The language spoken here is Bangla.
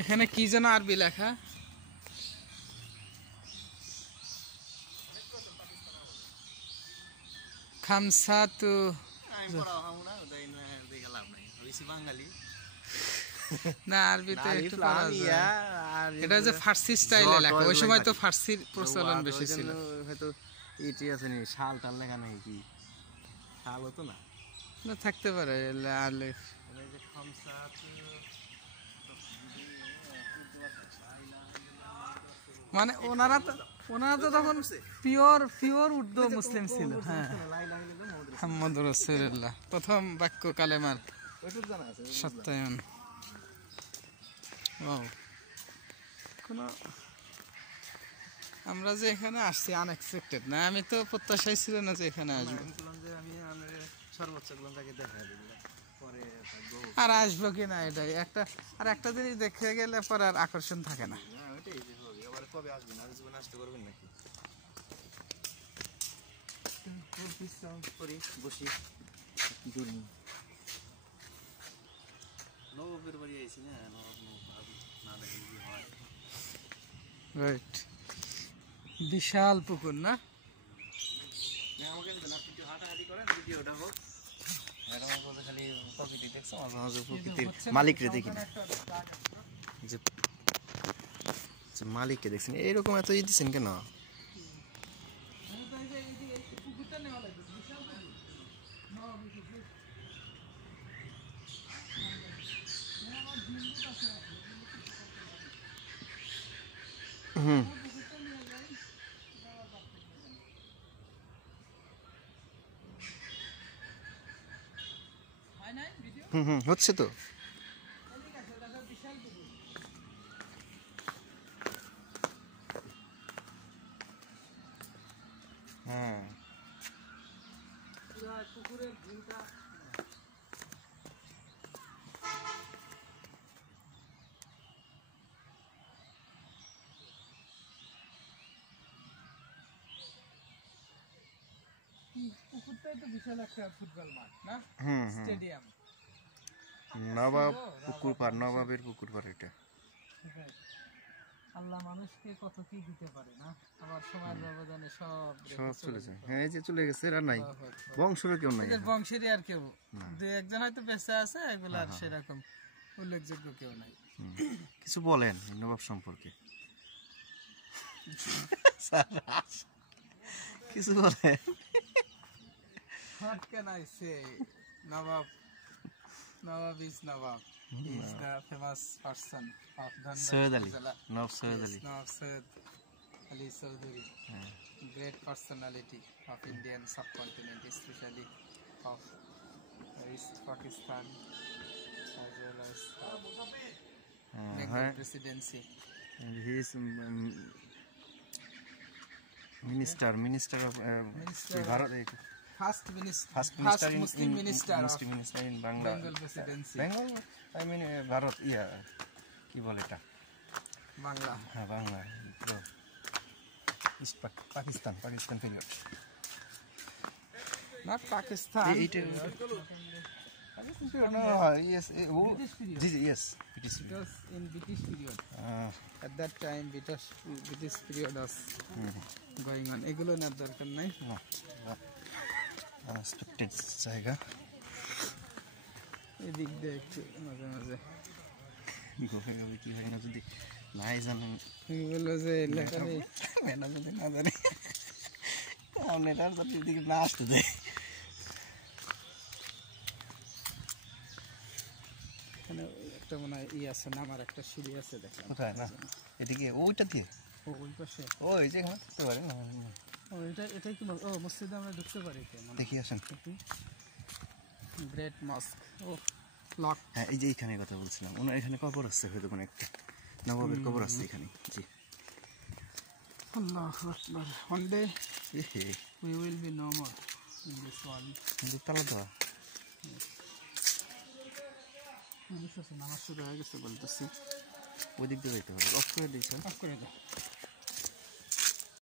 এখানে কি যেন আরবি লেখা খামসাতু না আরবিতে একটু পড়া যায় এটা যে ফার্সি স্টাইলে লেখা ওই সময় তো ফার্সির প্রচলন বেশি ছিল হয়তো এটি আছে নি শাল টাল লেখা নাই কি শাল হতো না না থাকতে পারে আলিফ মানে ওনারা তো তখন পিওর উর্দু মুসলিম ছিল হ্যাঁ মুহাম্মদ রাসূলুল্লাহ প্রথম বাক্য কালেমার সত্যায়ন কোনো আমরা যে এখানে আসছি আনএক্সপেক্টেড না আমি তো প্রত্যাশাই ছিল না যে এখানে আসবো আর আসবো কি না এটাই একটা জিনিস দেখে গেলে পরে আর আকর্ষণ থাকে না রাইট বিশাল পুকুর না মালিকরে দেখি মালিককে দেখছেন এইরকম এত দিচ্ছেন কেন হচ্ছে তো হ্যাঁ পুকুরটাই তো বিশাল একটা ফুটবল মাঠ না স্টেডিয়াম নবাব পুকুর পার নবাবের পুকুর পার এটা আল্লাহ মানুষকে কত কি দিতে পারে না আবার সময়ের ব্যবধানে সব চলে যায় হ্যাঁ এই যে চলে গেছে আর নাই বংশের কেউ নাই বংশেরই আর কেউ দুই একজন হয়তো বেঁচে আছে এগুলো আর সেরকম উল্লেখযোগ্য কেউ নাই কিছু বলেন নবাব সম্পর্কে কিছু বলেন What can I say? Nawab is Nawab. He is the famous person of Dhanbad. Syed Ali. Nawab Syed Ali. Nawab Syed Ali Chaudhary. Great personality of Indian subcontinent, especially of East Pakistan as well as Bengal presidency. And he is minister of Bharat. First Muslim minister in Bangla. Bengal presidency. Bengal, I mean Bharat, কি বলে এটা? বাংলা। হ্যাঁ Bangla. Pakistan period. Not Pakistan. No, yes. Yes, British period. It was in British period. At that time, British period was going on. এগুলো না দরকার নাই। Unexpected জায়গা। এদিক দিয়ে একটু মাঝে মাঝে। গোফে কি হয় না যদি নাই জানেন। বললো যে লেখা নেই। মেনা যদি না জানি। নেটার যদি দিকে না আসতে দেয়। এখানে একটা মনে হয় আছে নামার একটা সিঁড়ি আছে দেখলাম। কোথায় না? এদিকে ওইটা দিয়ে। ওই পাশে। ওই যে এখানে থাকতে পারে না। এটাই কি মসজিদে আমরা ঢুকতে পারি তো দেখি আসেন গ্রেট মস্ক লক হ্যাঁ এই যে এখানে কথা বলছিলাম ওনার এখানে কবর আছে হয়তো কোনো একটা নবাবের কবর আছে এখানে জি আল্লাহু আকবার one day we will be no more in this world কিন্তু তালা দেওয়া নামাজ শুরু হয়ে গেছে বলতেছি ওই দিক দিয়ে যেতে হবে অফ করে দিয়েছেন অফ করে দাও